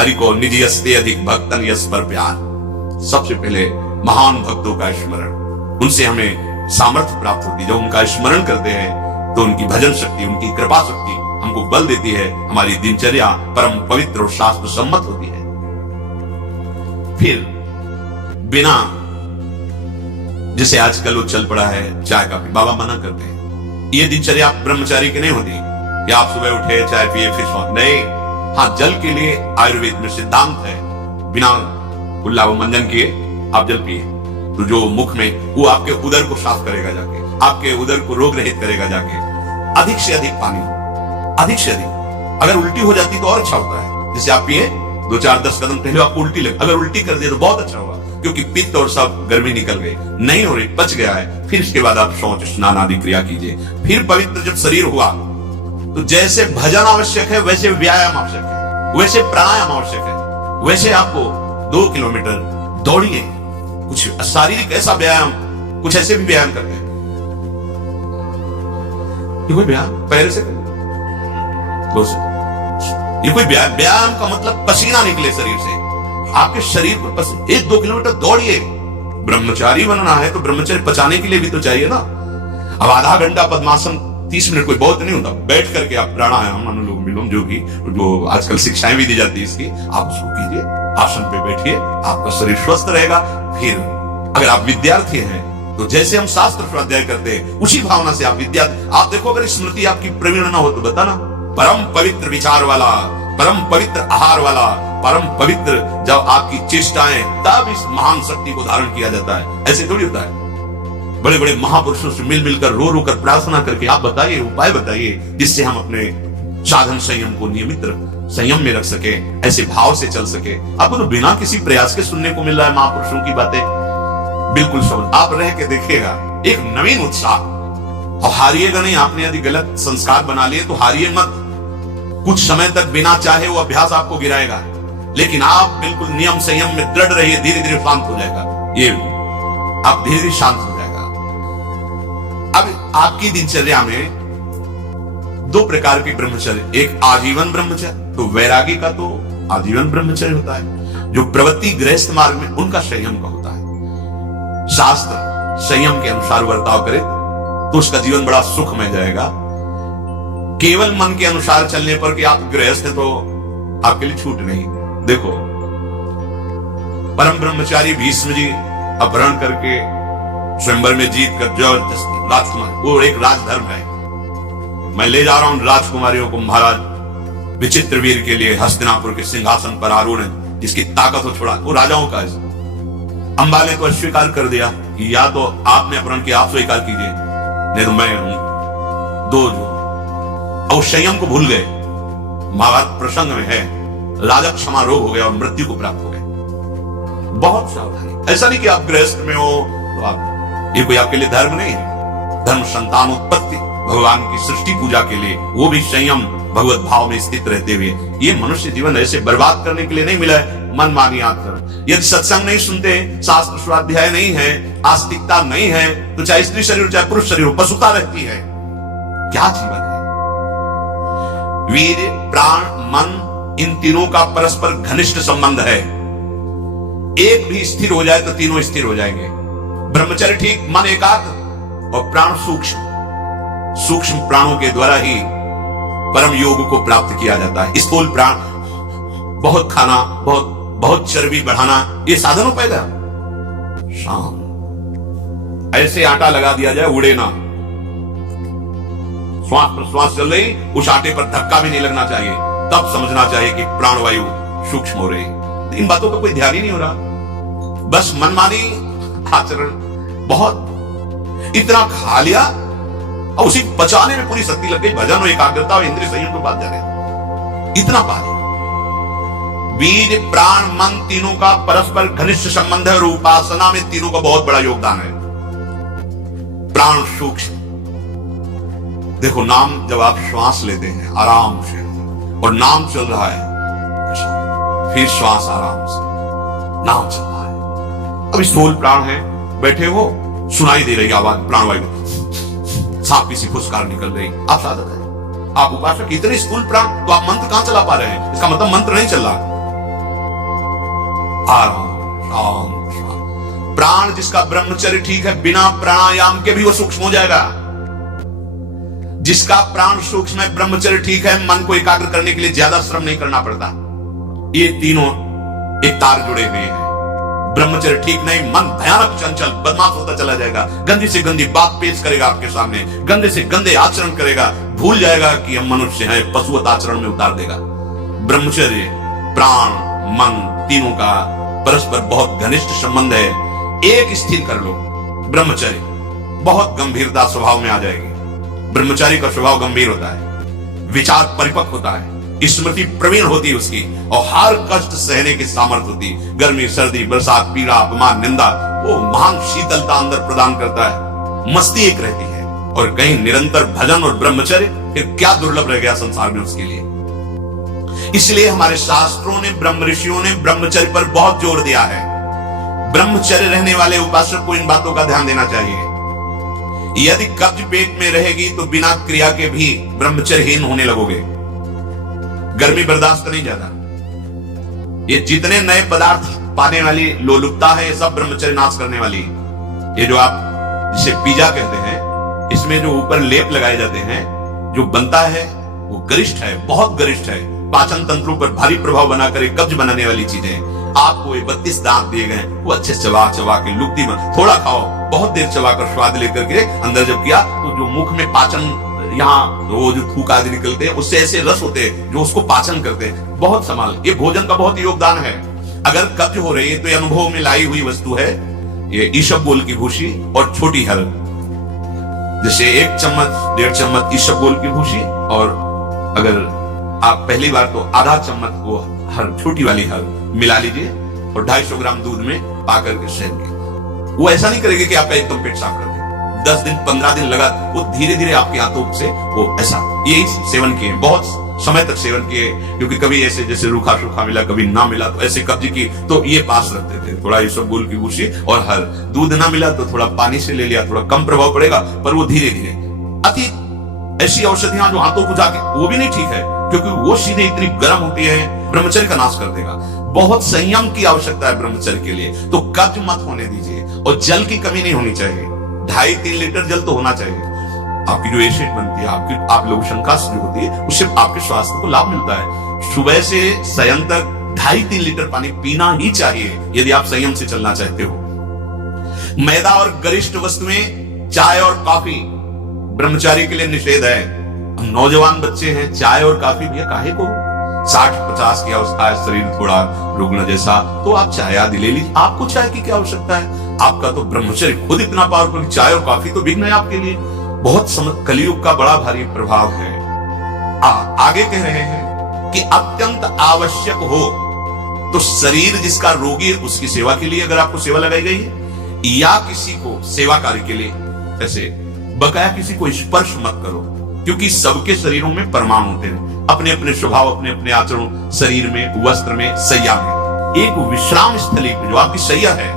हरि को निज यस्ते अधिक भक्तन यस पर प्यार। सबसे पहले महान भक्तों का स्मरण, उनसे हमें सामर्थ्य प्राप्त होती है। जब उनका स्मरण करते हैं तो उनकी भजन शक्ति, उनकी कृपा शक्ति हमको बल देती है, हमारी दिनचर्या परम पवित्र और शास्त्र सम्मत होती है। फिर बिना, जैसे आजकल वो चल पड़ा है चाय काफी, बाबा मना करते हैं, ये दिनचर्या ब्रह्मचारी की नहीं होती कि आप सुबह उठे चाय पिए फिर सो, नहीं। हाँ, जल के लिए आयुर्वेद में सिद्धांत है, बिना कुल्ला व मंजन किए आप जल पिए तो जो मुख में, वो आपके उदर को साफ करेगा जाके, आपके उदर को रोग रहित करेगा जाके। अधिक से अधिक पानी, अधिक से अधिक। अगर उल्टी हो जाती तो और अच्छा होता है, जैसे आप पिए 2-4-10 कदम पहले आपको उल्टी लगे, अगर उल्टी कर दिया तो बहुत अच्छा होगा, क्योंकि पित्त और सब गर्मी निकल गई, नहीं हो रही, पच गया है। फिर इसके बाद आप शौच स्नान आदि क्रिया कीजिए। फिर पवित्र जब शरीर हुआ तो जैसे भजन आवश्यक है वैसे व्यायाम आवश्यक है, वैसे प्राणायाम आवश्यक है, वैसे आपको 2 किलोमीटर दौड़िए। कुछ शारीरिक ऐसा व्यायाम, कुछ ऐसे भी व्यायाम करते हैं। ये कोई व्यायाम पैर से, ये कोई व्यायाम का मतलब पसीना निकले शरीर से, आपके शरीर को 1-2 किलोमीटर दौड़िए। ब्रह्मचारी बनना है तो ब्रह्मचर्य पचाने के लिए भी तो चाहिए ना। अब आधा घंटा पद्मासन 30 मिनट कोई बहुत नहीं होता, बैठ करके आप प्राणायाम, अनुलोम विलोम, जो आजकल शिक्षाएं भी दी जाती है इसकी, आप उसको कीजिए, आसन पे बैठिए, आपका शरीर स्वस्थ रहेगा। फिर अगर आप विद्यार्थी हैं तो जैसे हम शास्त्र स्वाध्याय करते हैं उसी भावना से आप आप देखो, अगर स्मृति आपकी प्रवीण ना हो तो बताना। परम पवित्र विचार वाला, परम पवित्र आहार वाला, परम पवित्र जब आपकी चेष्टाएं, तब इस महान शक्ति को धारण किया जाता है। ऐसे थोड़ी होता है। बड़े बड़े महापुरुषों से मिल मिलकर रो रो कर प्रार्थना करके आप बताइए, उपाय बताइए, जिससे हम अपने साधन संयम को नियमित संयम में रख सके, ऐसे भाव से चल सके। आपको तो बिना किसी प्रयास के सुनने को मिल रहा है महापुरुषों की बातें, बिल्कुल समझ, आप रह के देखिएगा, एक नवीन उत्साह। और हारिएगा नहीं। आपने यदि गलत संस्कार बना लिए तो हारिए मत। कुछ समय तक बिना चाहे वो अभ्यास आपको गिराएगा, लेकिन आप बिल्कुल नियम संयम में दृढ़ रहिए, धीरे धीरे शांत हो जाएगा। ये आप धीरे धीरे शांत हो जाएगा। अब आपकी दिनचर्या में 2 प्रकार के ब्रह्मचर्य, एक आजीवन ब्रह्मचर्य, तो वैरागी का तो आजीवन ब्रह्मचर्य होता है। जो प्रवृत्ति गृहस्थ मार्ग में, उनका संयम का होता है। शास्त्र संयम के अनुसार बर्ताव करे तो उसका जीवन बड़ा सुखमय जाएगा। केवल मन के अनुसार चलने पर कि आप गृहस्थ हैं तो आपके लिए छूट नहीं। देखो, परम ब्रह्मचारी भीष्म जी अपहरण करके स्वयंवर में जीत कर जबरदस्ती राजकुमार, वो एक राजधर्म है, मैं ले जा रहा हूं राजकुमारियों को महाराज विचित्रवीर के लिए हस्तिनापुर के सिंहासन पर आरूढ़ है, जिसकी ताकत हो छोड़ा, वो राजाओं का है। अंबा ने तो अस्वीकार कर दिया कि या तो आपने अपहरण किया, आप स्वीकार कीजिए, नहीं तो मैं हूं। दो और संयम को भूल गए। महाभारत प्रसंग में है, राजा क्षमा रोग हो गया और मृत्यु को प्राप्त हो गए। बहुत सावधानी। ऐसा नहीं कि आप गृहस्थ में हो तो आप, ये कोई आपके लिए धर्म नहीं है। धर्म संतान उत्पत्ति, भगवान की सृष्टि पूजा के लिए, वो भी संयम भगवत भाव में स्थित रहते हुए। ये मनुष्य जीवन ऐसे बर्बाद करने के लिए नहीं मिला है मनमानी आचरण। यदि सत्संग नहीं सुनते, शास्त्र स्वाध्याय नहीं है, आस्तिकता नहीं है, तो चाहे स्त्री शरीर चाहे पुरुष शरीर हो, पशुता रहती है। क्या जीवन है? वीर, प्राण, मन, इन तीनों का परस्पर घनिष्ठ संबंध है। एक भी स्थिर हो जाए तो तीनों स्थिर हो जाएंगे। ब्रह्मचर्य ठीक, मन एकाग्र और प्राण सूक्ष्म। सूक्ष्म प्राणों के द्वारा ही परम योग को प्राप्त किया जाता है। स्थूल प्राण, बहुत खाना, बहुत चर्बी बढ़ाना, ये साधन हो पाएगा? शाम ऐसे आटा लगा दिया जाए, उड़े ना। श्वास प्रश्वास चल रही, उस आटे पर धक्का भी नहीं लगना चाहिए, तब समझना चाहिए कि प्राणवायु सूक्ष्म हो रही। इन बातों का कोई ध्यान ही नहीं हो रहा, बस मनमानी आचरण। बहुत इतना खा लिया और उसी पचाने में पूरी शक्ति लग गई। भजन और एकाग्रता और इंद्रिय संयम को बात जा रहे, इतना पा लिया। वीर, प्राण, मन तीनों का परस्पर घनिष्ठ संबंध है और उपासना में तीनों का बहुत बड़ा योगदान है। प्राण सूक्ष्म। देखो, नाम जब आप श्वास लेते हैं आराम से और नाम चल रहा है, फिर श्वास आराम से, नाम चल रहा है। अब स्थूल प्राण है, बैठे हो, सुनाई दे रही आवाज, प्राणवायु, सांप की सी फुसकार निकल रही, आप साधक है, आप उपासक। इतने स्थूल प्राण तो आप मंत्र कहां चला पा रहे हैं? इसका मतलब मंत्र नहीं चल रहा। आराम, शांत शांत। प्राण जिसका ब्रह्मचर्य ठीक है, बिना प्राणायाम के भी वो सूक्ष्म हो जाएगा। जिसका प्राण सूक्ष्म है, ब्रह्मचर्य ठीक है, मन को एकाग्र करने के लिए ज्यादा श्रम नहीं करना पड़ता। ये तीनों एक तार जुड़े हुए हैं। ब्रह्मचर्य ठीक नहीं, मन भयानक चंचल बदमाश होता चला जाएगा, गंदी से गंदी बात पेश करेगा आपके सामने, गंदे से गंदे आचरण करेगा, भूल जाएगा कि हम मनुष्य हैं, पशुवत आचरण में उतार देगा। ब्रह्मचर्य, प्राण, मन तीनों का परस्पर बहुत घनिष्ठ संबंध है। एक स्थिर कर लो ब्रह्मचर्य, बहुत गंभीरता स्वभाव में आ जाएगी। ब्रह्मचारी का स्वभाव गंभीर होता है, विचार परिपक्व होता है, स्मृति प्रवीण होती है उसकी, और हर कष्ट सहने की सामर्थ्य होती है। गर्मी, सर्दी, बरसात, पीड़ा, अपमान, निंदा, वो महान शीतलता अंदर प्रदान करता है। मस्ती एक रहती है, और कहीं निरंतर भजन और ब्रह्मचर्य, फिर क्या दुर्लभ रह गया संसार में उसके लिए। इसलिए हमारे शास्त्रों ने, ब्रह्म ऋषियों ने ब्रह्मचर्य पर बहुत जोर दिया है। ब्रह्मचर्य रहने वाले उपासक को इन बातों का ध्यान देना चाहिए। यदि कब्ज पेट में रहेगी तो बिना क्रिया के भी ब्रह्मचर्यहीन होने लगोगे। गर्मी बर्दाश्त नहीं जाता। ये जितने नए पदार्थ पाने वाली लोलुपता है, ये सब ब्रह्मचर्य नाश करने वाली। ये जो आप जिसे पिज्जा कहते हैं, इसमें जो ऊपर लेप लगाए जाते हैं, जो बनता है वो गरिष्ठ है, बहुत गरिष्ठ है। पाचन तंत्रों पर भारी प्रभाव बनाकर एक कब्ज बनाने वाली चीजें। आपको ये 32 दांत दिए गए, वो अच्छे चबा चबा के लुकती बन, थोड़ा खाओ, बहुत देर चबा कर स्वाद लेकर के अंदर जब किया तो जो मुख में पाचन, यहाँ वो जो थूक आदि निकलते हैं, उससे ऐसे रस होते हैं जो उसको पाचन करते हैं। बहुत संभाल, ये भोजन का बहुत योगदान है। अगर कब्ज हो रही है तो ये अनुभव में लाई हुई वस्तु है, ये ईसबगोल की भूसी और छोटी हल। जैसे 1 चम्मच 1.5 चम्मच ईसबगोल की भूसी, और अगर आप पहली बार तो आधा चम्मच वो हर छोटी वाली हल मिला लीजिए और 250 ग्राम दूध में पाकर के सेवन कीजिए। वो ऐसा नहीं करेगी कि आप एकदम पेट साफ कर दें। 10 दिन 15 दिन लगा, वो धीरे धीरे आपके हाथों से वो ऐसा, यही सेवन किए, बहुत समय तक सेवन किए। क्योंकि कभी ऐसे जैसे रूखा सूखा मिला, कभी ना मिला, तो ऐसे कब्ज की तो ये पास रखते थे, थोड़ा ईसबगोल की भूसी और हल। दूध ना मिला तो थोड़ा पानी से ले लिया, थोड़ा कम प्रभाव पड़ेगा, पर वो धीरे धीरे। अति ऐसी औषधियां जो हाथों को जाके, वो भी नहीं ठीक है, क्योंकि वो सीधे इतनी गर्म होती है, ब्रह्मचर्य का नाश कर देगा। बहुत संयम की आवश्यकता है ब्रह्मचर्य के लिए। तो कब्ज मत होने दीजिए, और जल की कमी नहीं होनी चाहिए। 2.5-3 लीटर जल तो होना चाहिए। आपकी जो एसिड बनती है, आपकी आप लोग शंका जो होती है, उससे आपके स्वास्थ्य को लाभ मिलता है। सुबह से शयन तक 2.5-3 लीटर पानी पीना ही चाहिए, यदि आप संयम से चलना चाहते हो। मैदा और गरिष्ठ वस्तुएं, चाय और कॉफी ब्रह्मचारी के लिए निषेध है। नौजवान बच्चे हैं, चाय और कॉफी भी काहे को, 60-50 की अवस्था है, शरीर थोड़ा रुग्ण जैसा, तो आप चाय आदि ले लीजिए। आपको चाय की क्या आवश्यकता है? आपका तो ब्रह्मचर्य खुद इतना पावरफुल, चाय और कॉफी तो विघ्न है आपके लिए। बहुत कलयुग का बड़ा भारी प्रभाव है। आगे कह रहे हैं कि अत्यंत आवश्यक हो तो शरीर जिसका रोगी है उसकी सेवा के लिए, अगर आपको सेवा लगाई गई है, या किसी को सेवा कार्य के लिए, ऐसे बकाया किसी को स्पर्श मत करो, क्योंकि सबके शरीरों में परमाणु होते हैं, अपने अपने स्वभाव, अपने अपने आचरण, शरीर में, वस्त्र में, सैया में। एक विश्राम स्थली जो आपकी सैया है,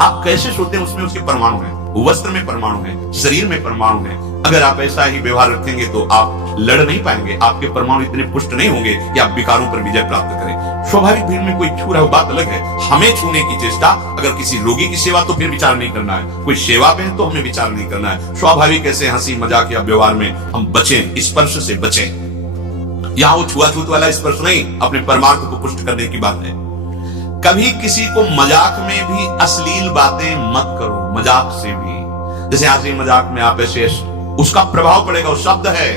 आप कैसे सोते हैं उसमें उसके परमाणु हैं, वस्त्र में परमाणु है, शरीर में परमाणु है। अगर आप ऐसा ही व्यवहार रखेंगे तो आप लड़ नहीं पाएंगे, आपके परमाणु इतने पुष्ट नहीं होंगे कि आप विकारों पर विजय प्राप्त करें। स्वाभाविक भीड़ में कोई छू रहा हो बात अलग है, हमें छूने की चेष्टा, अगर किसी रोगी की सेवा तो फिर विचार नहीं करना है, कोई सेवा में है तो हमें विचार नहीं करना है। स्वाभाविक ऐसे हंसी मजाक या व्यवहार में हम बचें, स्पर्श से बचें। यहाँ वो छुआछूत वाला स्पर्श नहीं, अपने परमार्थ को पुष्ट करने की बात है। कभी किसी को मजाक में भी अश्लील बातें मत करो, मजाक से भी। जैसे हंसी मजाक में आप ऐसे, उसका प्रभाव पड़ेगा, वो शब्द है,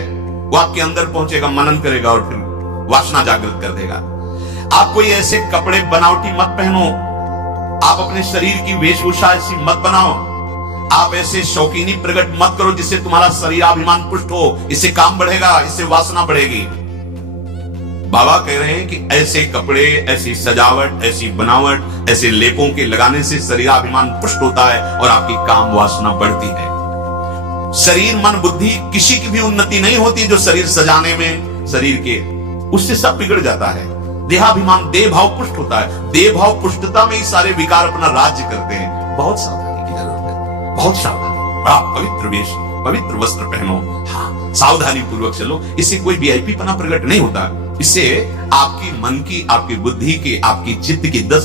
वो आपके अंदर पहुंचेगा, मनन करेगा और फिर वासना जागृत कर देगा। आप कोई ऐसे कपड़े बनावटी मत पहनो, आप अपने शरीर की वेशभूषा ऐसी मत बनाओ, आप ऐसे शौकीनी प्रकट मत करो जिससे तुम्हारा शरीराभिमान पुष्ट हो, इससे काम बढ़ेगा, इससे वासना बढ़ेगी। बाबा कह रहे हैं कि ऐसे कपड़े, ऐसी सजावट, ऐसी बनावट, ऐसे लेपों के लगाने से शरीराभिमान पुष्ट होता है और आपकी काम वासना बढ़ती है। शरीर, मन, बुद्धि, किसी की भी उन्नति नहीं होती जो शरीर सजाने में, शरीर के, उससे सब बिगड़ जाता है। देहाभिमान, देह भाव पुष्ट होता है, देह भाव पुष्टता में ही सारे विकार अपना राज्य करते हैं। बहुत सावधानी की जरूरत है, बहुत सावधानी। बड़ा पवित्र वेश, पवित्र वस्त्र पहनो, हाँ, सावधानी पूर्वक चलो, इससे कोई वीआईपी पना प्रकट नहीं होता। इससे आपकी मन की, आपकी बुद्धि की, आपकी चित्त की 10